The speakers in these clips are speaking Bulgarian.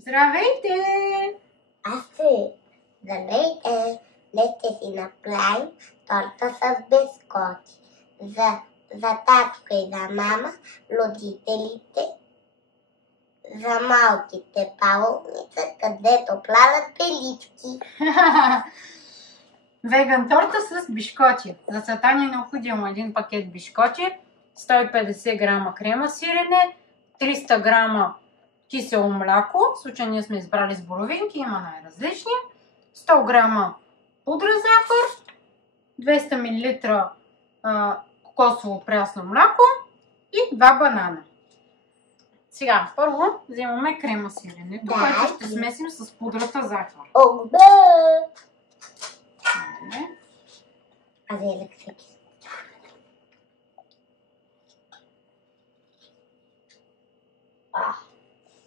Здравейте! Здравейте! Днес ще си направим торта с бискоти. За татко и за мама, родителите, за малките палница, където плават пелички. Веган торта с бишкоти. За целта ни е необходимо един пакет бишкоти, 150 грама крема сирене, 300 грама кисело мляко, в случая ние сме избрали с боровинки, има най-различни, 100 грама пудра захар, 200 мл кокосово прясно мляко и 2 банана. Сега, първо взимаме крема сирене, което ще смесим с пудрата захар.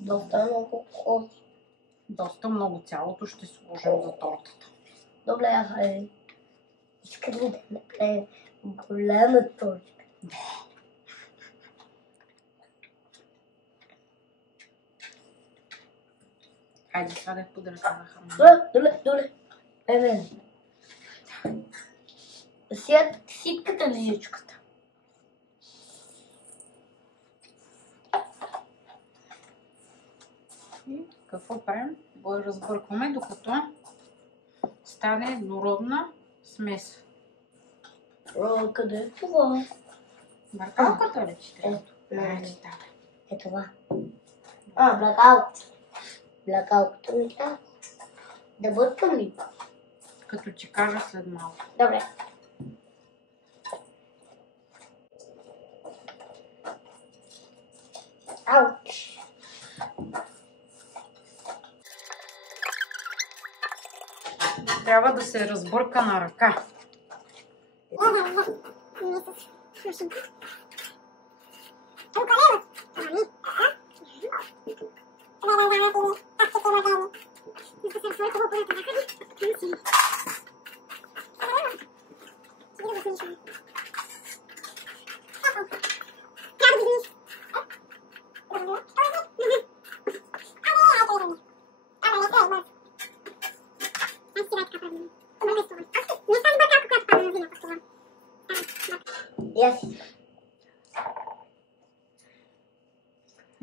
Доста много кокос. Доста много, цялото ще сложим за тортата. Добре, хайде. Искам да направим голяма точка. Хайде, слагай пудрата захар. Добре. Сега ситката лиечката. И какво правим? Го разбъркваме, докато стане еднородна смес. Къде е това? Бъркалката ли ти трябва? Е това. Бъркалката. Бъркалката ми трябва. Да бъркам ли? Като ти кажа след малко. Добре. Ауч! Трябва да се разбърка на ръка.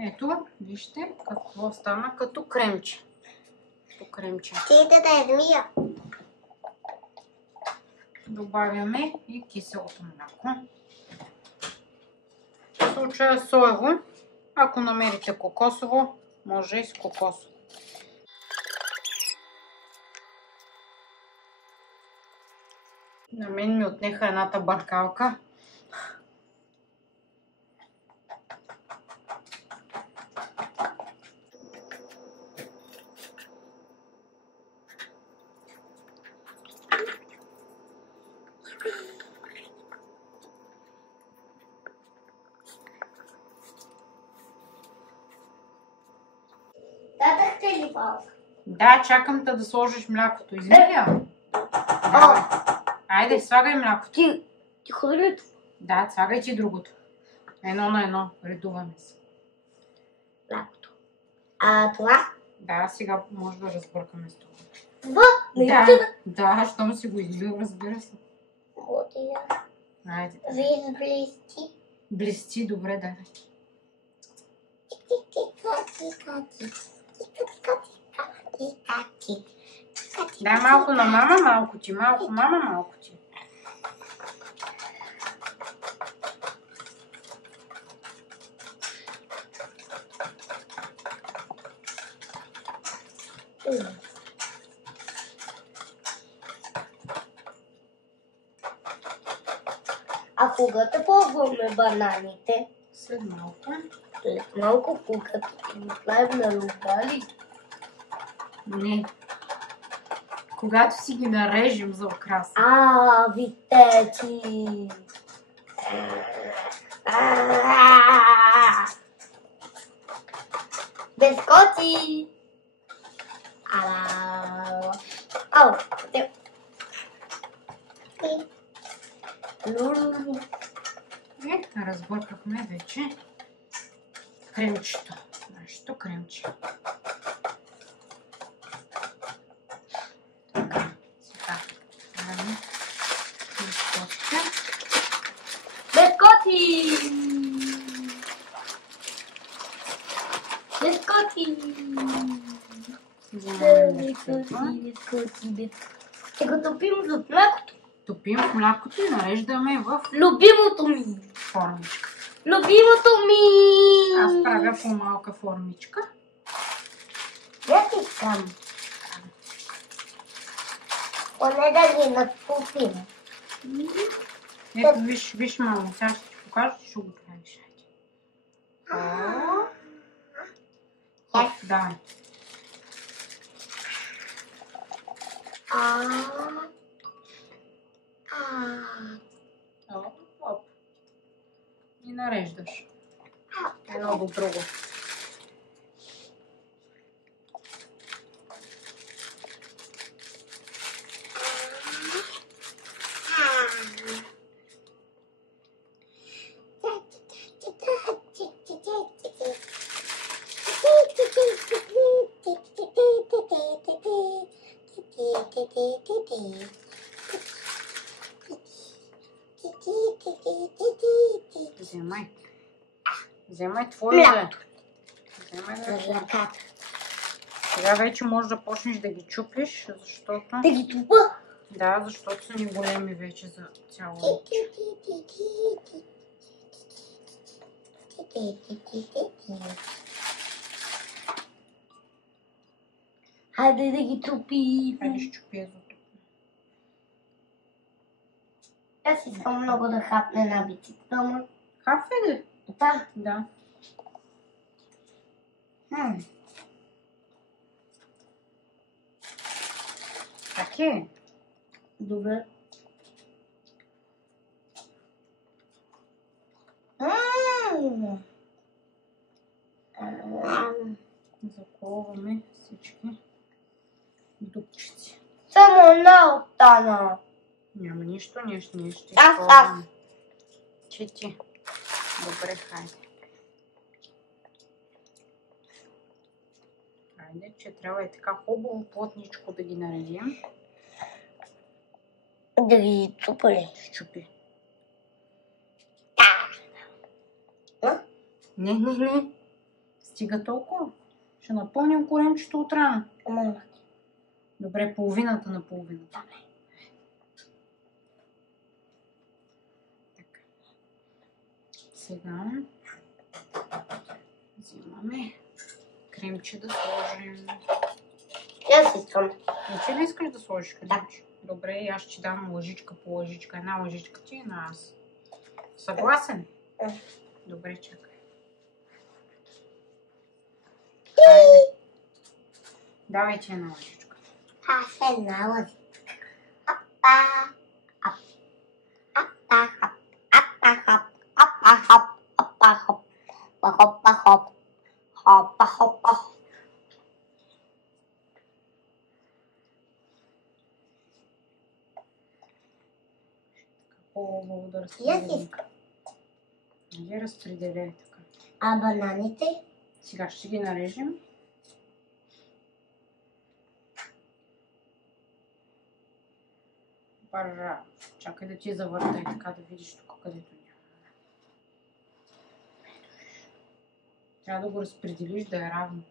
Ето, вижте какво стана като кремче. Ти да е змия. Добавяме и киселото мляко. В случая соево. Ако намерите кокосово, може и с кокосово. На мен ми отнеха едната бъркалка. Дадахте ли пауза? Да, чакам те да сложиш млякото. Извиня. Айде, слагай млякото. Ти ходи ли това? Да, слагай ти другото. Едно на едно. Редуваме се. Млякото. Това? Да, сега може да разбъркаме с това. Това? Да, щом си го излил, разбира се. Айде. Виж блести. Блести, добре, да. Дай малко на мама, малко ти. Малко мама, малко ти. А когато пробваме бананите? След малко. След малко, когато направим на лугали? Не. Когато си ги нарежем за окраса. Витечи! Бискоти! Разбъркахме вече кремчето. Нашето кремче. Вземаме млякото. Ще го топим в млякото. Топим в млякото и нареждаме в Любимото ми. формичка. Любимото ми. Аз правя по-малка формичка. Я ти искам. Поне да ги надкупим. Ето, виж, мамо, сега ще ти покажа, че ще го правиш. Оп, давай. Оп. И нареждаш. Едно до друго. Вземай твоите. Сега вече можеш да почнеш да ги чупиш, защото... Да ги тупа? Да, защото са ни големи вече за цяло вече. Хайде да ги тупи. Хайде щупи ето тук. Аз искам много да хапне набитите дома. Хапвай ли? Да. Да. Как е? Добре. Заколваме всички дупчици. Само една остана. Няма нищо, ние ще Аз. използваме. Чети. Добре, хайде. Хайде, че трябва и така хубаво плътничко да ги наредим. Да ги чупа ли? Щупи. Не. Не. Стига толкова. Ще напълним коремчето от рано. Добре, половината на половината. Така. Сега взимаме кремче да сложим. Аз искам. Ти ли искаш да сложиш кремче? Добре, и аз ще дам лъжичка по лъжичка. Една лъжичка ти, една аз. Съгласен? Добре, чакай. Хайде. Давай ти една лъжичка. Аз една лъжичка. Хопа. Хубаво да разпределим. Нали разпределяй така. А бананите? Сега ще ги нарежем. Браво. Чакай да ти завърта и така да видиш тук където няма. Трябва да го разпределиш да е равно.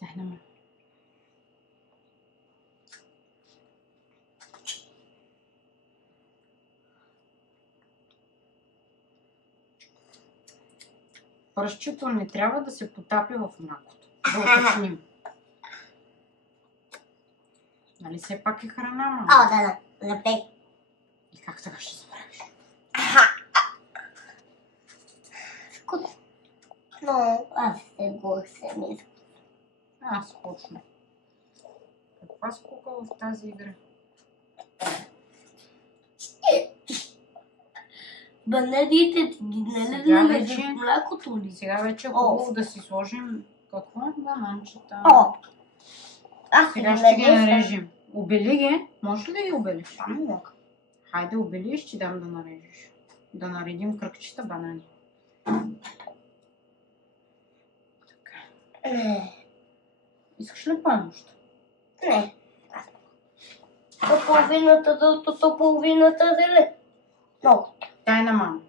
Дай на мен. Пръстчето не трябва да се потапя в млякото. Да уточним. Нали все пак е храна, мама? Да. Запек. И как така ще забравиш? Но аз се го мисля. Скучно. Каква скука в тази игра? Бананите ти ги налезна за млякото ли? Сега вече е хубаво да си сложим какво? Бананчета. Сега ще ги нарежем. Обели ги. Можеш ли да ги обелиш? Хайде обели и ще дам да нарежеш. Да наредим кръгчета банани. Така. Искаш ли помощ? Не. Половината дълтото, половината зеле. Много. Дай на мама.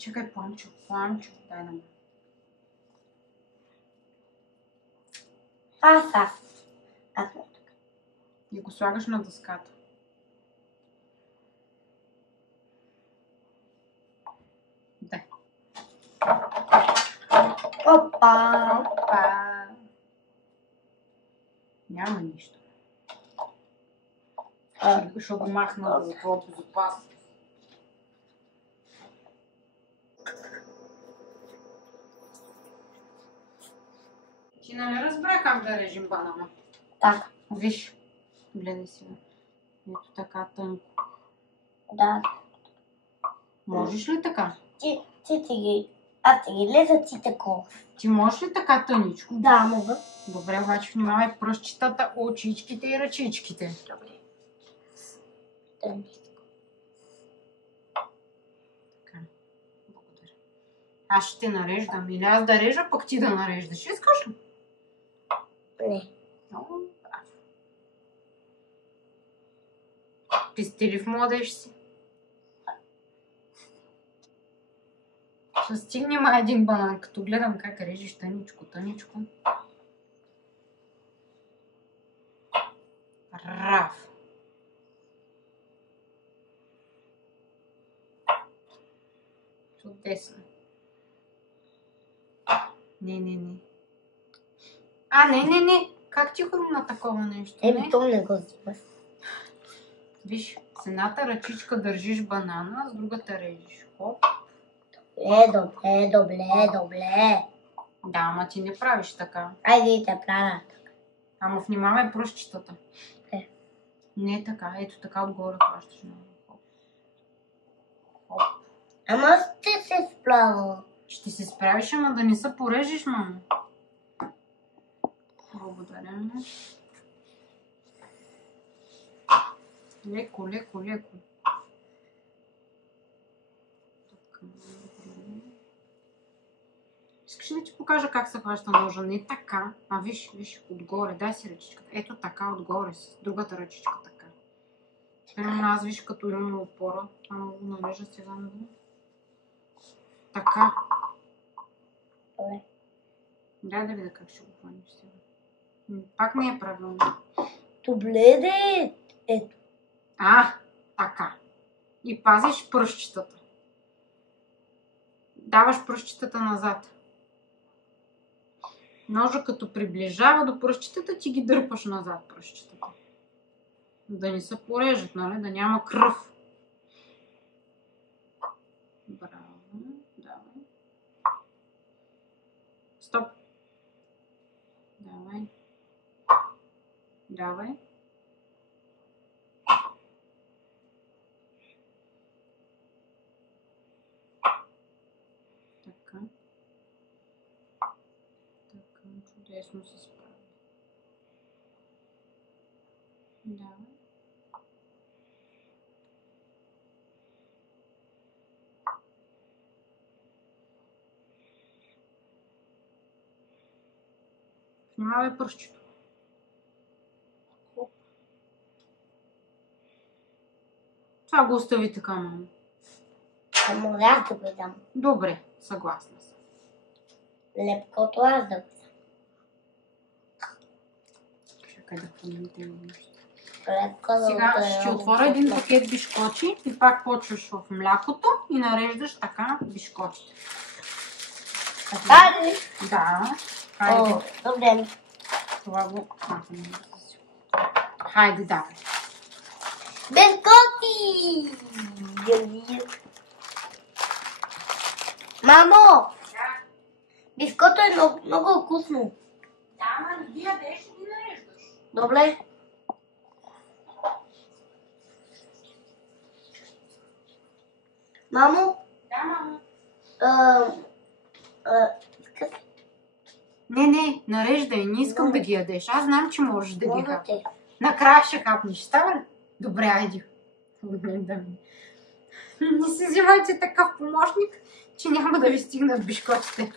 Чакай, Планчо, дай да ме. Аз. И го слагаш на дъската. Дай. Опа! Няма нищо. Ще го махна за твоя безопасност. Ти нали разбра как да режем банана? Так. Виж, гледай сега. Ето така тънко. Да. Можеш ли така? Аз ти ги леза ти такова. Ти можеш ли така тъничко? Да, мога. Добре, обаче внимавай пръстчетата, очичките и ръчичките. Добре. Така, благодаря. Аз ще те нареждам. Или аз да режа, пък ти да нареждаш. Искаш ли? Не. Много браво. Пестелив младеж си. Ще стигнем един банан, като гледам как режеш тъничко. Раф. Чудесно. Не. Не. Как ти хрумна такова нещо? То не го взима. Виж, с едната ръчичка държиш банана, с другата режеш. Хоп. Добре. Да, ама ти не правиш така. Айде да правя така. Ама внимавай пръстчетата. Не е така, ето така отгоре хващаш. Хоп. Ама ще се справя. Ще се справиш, ама да не се порежеш, мамо. Благодаря. Леко. Искаш ли да ти покажа как се хваща ножа? Не така, а виж, отгоре. Дай си ръчичката. Ето така, отгоре, с другата ръчичка така. Примерно аз виж, като имам опора, ама го нарежа сега на го. Така. Добре. Дай да видя как ще го хванеш сега. Пак не е правилно. Добре, де. Ето. Така. И пазиш пръстчетата. Даваш пръстчетата назад. Ножа като приближава до пръстчетата, ти ги дърпаш назад пръстчетата. Да не се порежат, нали? Да няма кръв. Браво. Давай. Стоп. Давай. Така, чудесно се справя. Давай. Внимавай пръстчето. Това го остави така, мамо. Ама аз да го дам. Добре, съгласна съм. Лепкото аз да го дам. Чакай да хвърлим тези неща. Лепкото Сега ще отворя един пакет бишкочи и пак почваш в млякото и нареждаш така бишкочите. Хайде! Да. Хайде. Добре. Това го махаме. Хайде, давай. Бискоти! Мамо! Биското е много вкусно. Да, ама не ги ядеш и ги нареждаш. Добре. Мамо? Да, мамо. Не, нареждай, не искам да ги ядеш. Аз знам, че можеш да ги хапнеш. Накрая ще хапнеш, става ли? Добре, айди. Не си взимайте такъв помощник, че няма да ви стигнат бишкотите.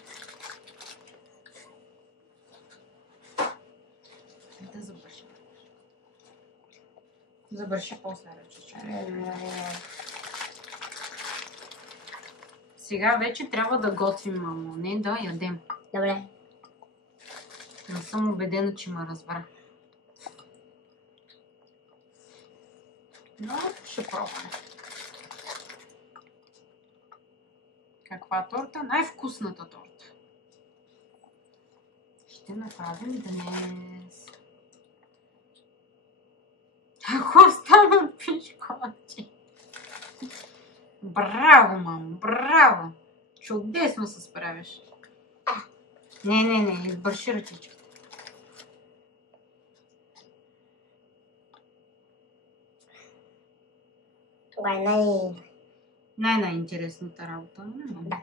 Да забърши. Забърши после ръчичка. Сега вече трябва да готвим, мамо, не да ядем. Добре. Не съм убедена, че ме разбра. Но ще пробваме. Каква торта? Най-вкусната торта. Ще направим днес. Ако останат пишкоти. Браво, мамо, браво! Чудесно се справиш. Не, избърши ръчичка. Това е най-интересната работа. Да.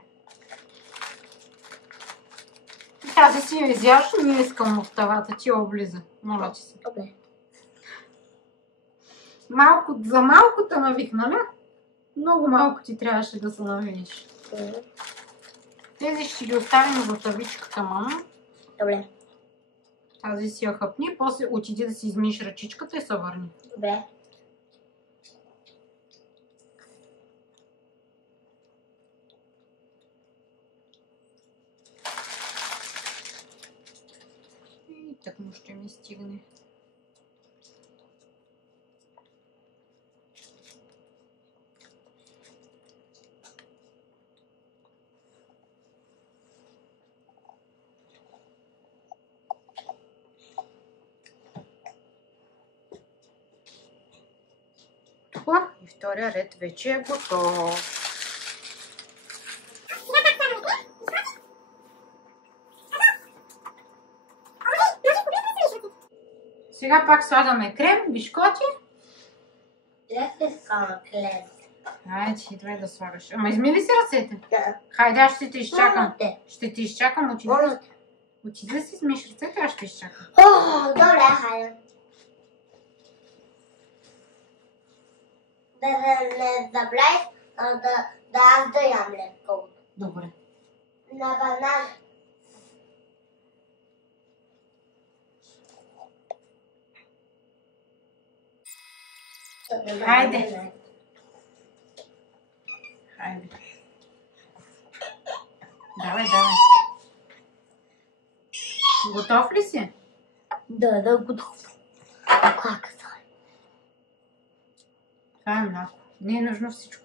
Тази си я изяш, не искам в тавата, ти облиза. Моля ти се. Добре. За малко те навих, нали? Много малко ти трябваше да се навиш. Тези ще ги оставим за тавичката, мама. Добре. Тази си я хъпни, после отиди да си измиеш ръчичката и се върни. Добре. И так му ще ми стигне. И втория ред вече е готов. Сега пак слагаме крем, бишкоти. Лесно слагам крем. Айде, идвай да слагаш. Ама изми ли си ръцете? Да. Хайде, аз ще те изчакам. Моля. Ще те изчакам, Моля. отиди да си измиеш ръцете, аз ще изчакам. Добре, хайде. Да не забравяй аз да ям леко. Добре. На банан. Хайде. Хайде. Давай. Готов ли си? Да, готов. Как са? Това е много. Не е нужно всичко.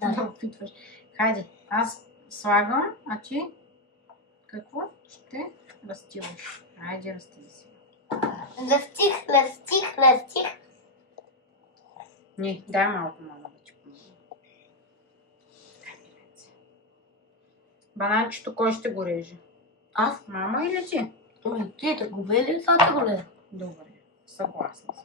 Да. Опитваш. Хайде, аз слагам, а ти какво ще разтиваш? Хайде, разтиви си. Ластих. Не, дай малко, мама, да ти помогна. Бананчето кой ще го реже? Аз? Мама или ти? Ти да го вели са добре. Добре, съгласна съм.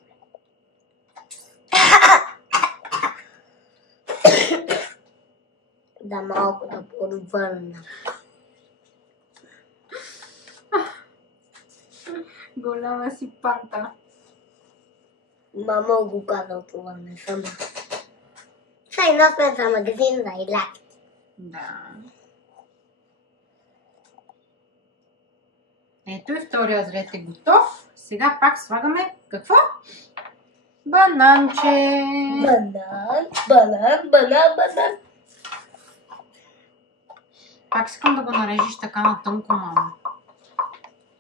Да малко да подвърна. Голяма си панта. Мама го каза това, не съм. Сега едно сме за магазин за иляки. Да. Ето и втория ред е готов. Сега пак слагаме какво? Бананче. Банан. Пак искам да го нарежеш така на тънко, мама.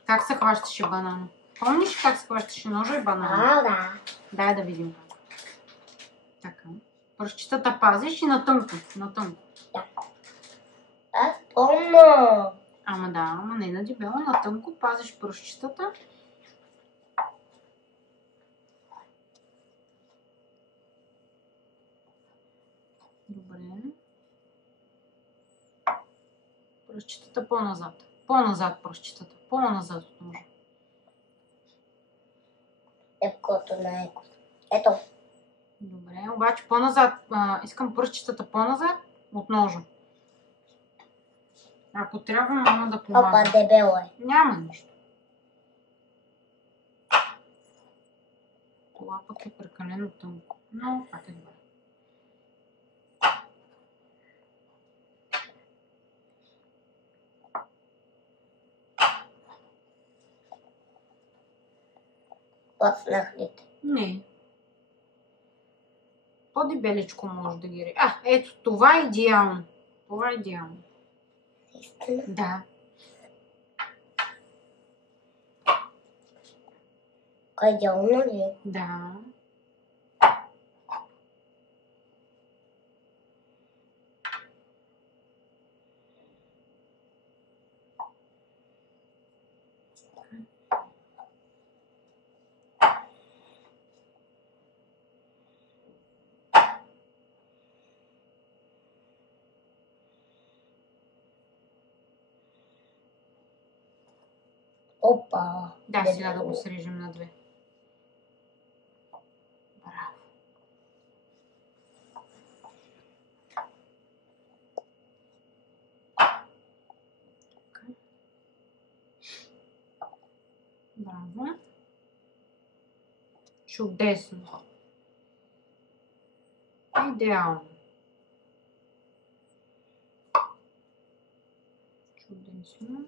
Как се хващаше банана? Помниш как се хващаше ножа и банана? Да. Дай да видим как. Така. Пръстчетата пазиш и на тънко. Да. Аз помня. Ама не на дебело, на тънко пазиш пръстчетата. Добре. Пръстчетата по-назад. По-назад пръстчетата. По-назад от ножа. Екото на еко. Ето. Добре, обаче по-назад. Искам пръстчетата по-назад от ножа. Ако трябва, мама да помага. Опа, дебело е. Няма нищо. Това пък е прекалено тънко. Но пак е добре. Лъснах ли те? Не. По-дебеличко може да ги... ето това е идеално. Такова е идеално. Истина. Да. Идеално ли е? Да. Опа. Да, сега да го срежем на две. Браво. Браво. Чудесно. Идеално. Чудесно.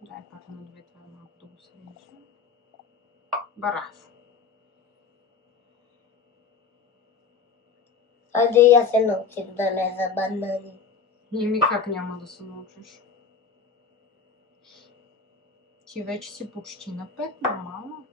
Дай пак на две, това малко да го срежем. Браво. Айде и аз се научих да леза банани. Ми как няма да се научиш? Ти вече си почти на 5, нормално.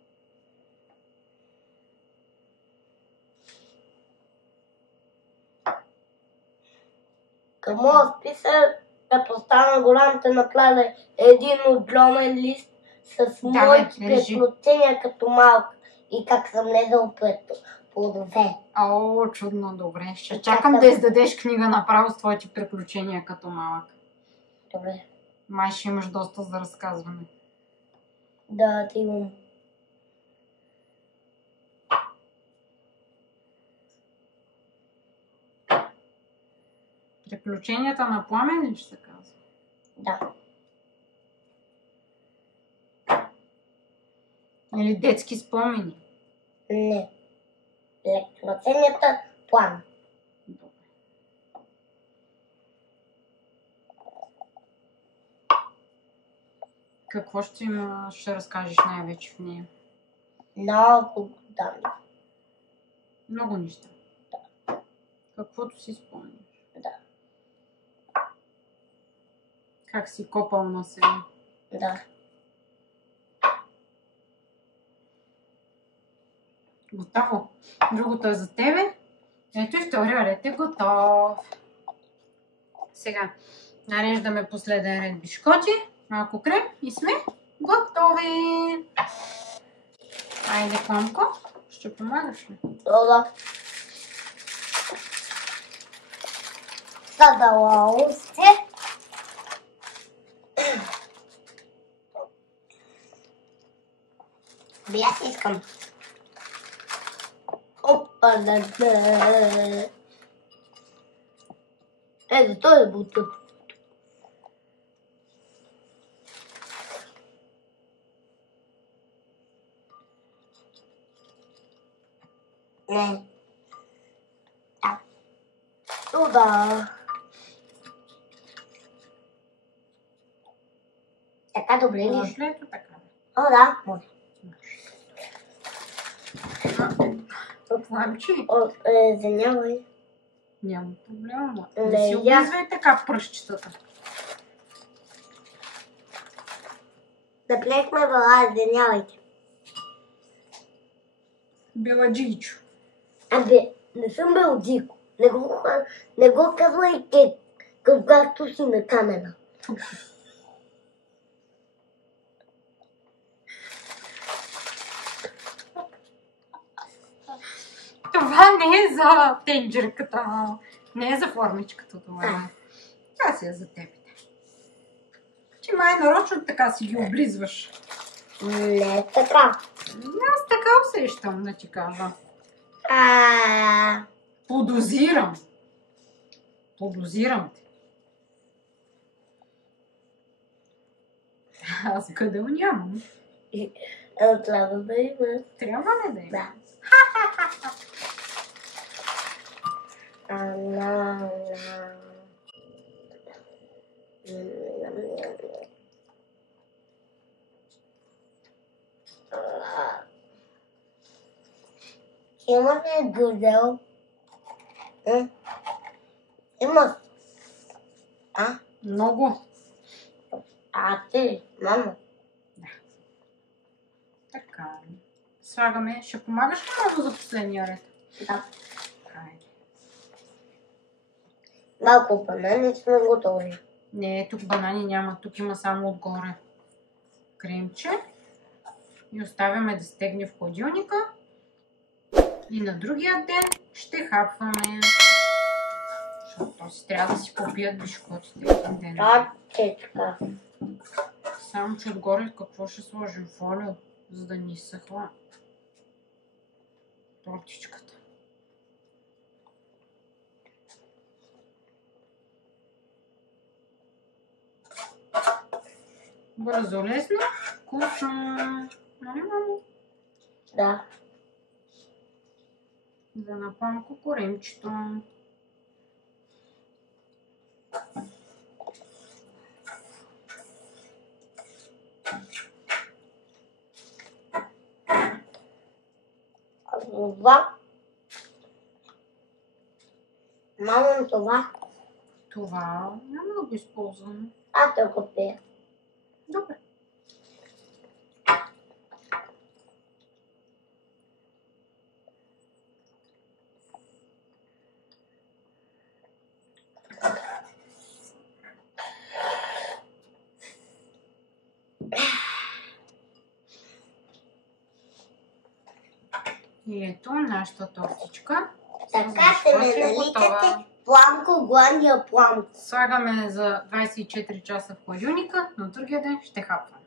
Към моят списък да постана голям да направя един отломен лист с моите приключения като малък и как съм лезал пред плодове. О, чудно, добре. Ще чакам да издадеш книга направо с твоите приключения като малък. Добре. Май ще имаш доста за разказване. Да, ти имам. Приключенията на Пламен ли ще се казва? Да. Или детски спомени? Не. Приключенията Пламен. Добре. Какво ще разкажеш най-вече в нея? Много данни. Много неща. Да. Каквото си спомняш. Да. Как си копал на село? Да. Готово. Другото е за тебе. Ето и втория ред е готов. Сега нареждаме последен ред бишкоти, малко крем и сме готови. Айде, Пламко, ще помагаш ли? Да. Задала се. Аз искам. Опа, да. Ето, той е бутък. Не. Да. Туда. Така добре ли? Може ли ето така? О, да, може. Пламчи? Извинявай. Няма проблема. Не си облизвай така пръщчетата. Заплехме вала, извинявайте. Беладжийчо. Абе, не съм бил дико. Не го казвай както си на камера. Това не е за тенджерката, не е за формичката това. Тя си е за тебе. Ти май нарочно така си ги облизваш. Не е така. Аз така усещам, да ти кажа. Подозирам. Подозирам те. Аз къдел нямам. Трябва да има. Трябва ли да има? Да. Имаме гудел. Има. Много. Ти, мамо. Така. Слагаме. Ще помагаш ли много за последния ред? Да. Хайде. Малко банани сме готови. Не, тук банани няма. Тук има само отгоре кремче. И оставяме да стегне в хладилника. И на другия ден ще хапваме. Защото си трябва да си попият бишкотите един ден. Така. Само че отгоре какво ще сложим? Фолио, за да ни изсъхва тортичката. Бързо, лесно, вкусно. Нали, мамо? Да. За напълнко коремчето. Това. Мамо, това. Това няма да го използваме. Аз да го пия. Добре. И ето нашата тортичка. Така се ме наричате Пламко, гладния Пламко. Слагаме за 24 часа в хладилника, на другия ден ще хапваме.